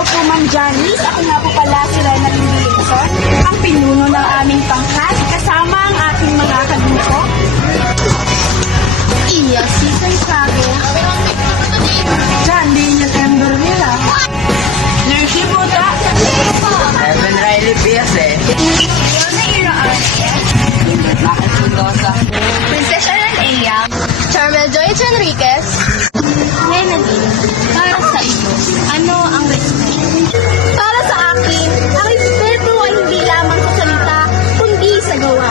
Hello po, Ma'am Janice. Ako nga po pala si Rena Linson, ang pinuno ng aming pangkat, kasama ang aking mga kagrupo. Iya, si Santiago. John, di niya tember nila. Nercy Buta. Evan Riley Pias Fiona Iraan. Bakit Mendoza? Princess Alan Eya. Charmel Joyce Enriquez. Renalyn, para sa iyo, ano ang respeto? Para sa akin, ang respeto ay hindi lamang sa salita, kundi sa gawa.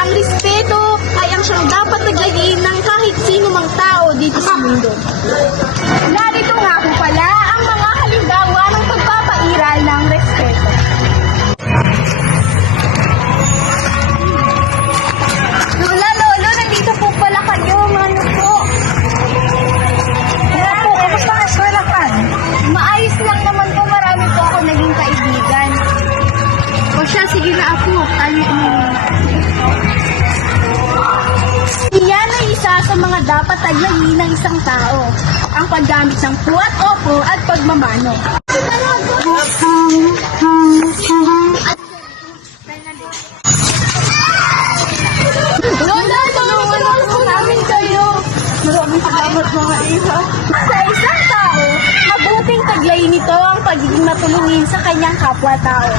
Ang respeto ay ang siyang dapat naglayin ng kahit sino mang tao dito sa mundo. Narito nga po pala ang mga halimbawa ng pagpapairal ng respeto. Lola, Lolo, nandito po pala kayo. Ano po? Kaya po, kamusta ang eskwelahan? Maayos lang naman po. Marami po ako naging kaibigan. O siya, sige na ako. Tayo Iyan ay isa sa mga dapat taglayin ng isang tao. Ang paggamit ng puwat, opo at pagmamano. Lola, tulungan po namin kayo. Maraming salamat mga iha. Sa isang tao, mabuting taglayin nito ang pagiging matulungin sa kanyang kapwa-tao.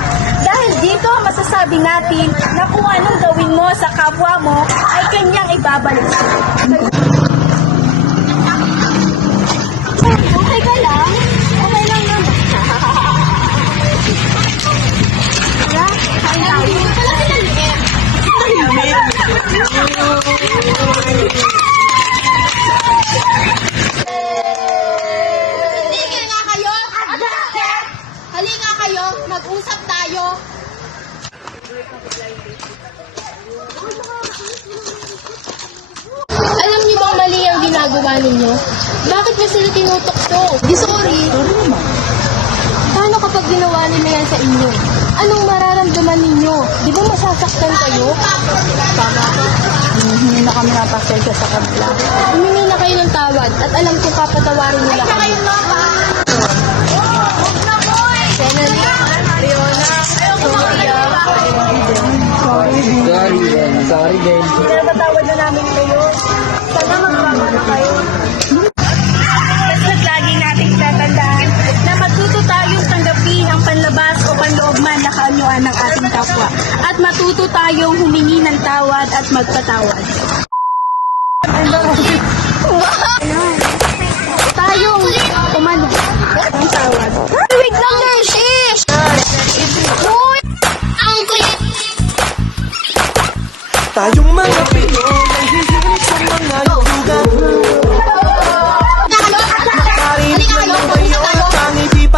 Dahil dito, masasabi natin na kung anong gawin mo sa kapwa mo ay kanyang ibabalik. Okay ka lang? Okay lang naman. Tara, kain tayo. Wala silang liit. Tigil nga kayo! Halika kayo, mag-usap tayo. Alam niyo bang mali ang ginagawa ninyo? Bakit niyo sila tinutukso? Sorry. Paano kapag ginawa nila yan sa inyo? Anong mararamdaman ninyo? Di ba masasaktan kayo? Tama. Hindi na kami napasensya sa kanila. Humingi na kayo ng tawad at alam kong papatawarin nila kayo. Sorry din. Pinapatawad na namin kayo. Sana magpapano kayo. Basta't lagi nating tatandaan na matuto tayong tanggapin ang panlabas o panloob man na kaanyuan ng ating kapwa. At matuto tayong humingi ng tawad at magpatawad. Tayong umano ng tawad. Wait lang, Nercy!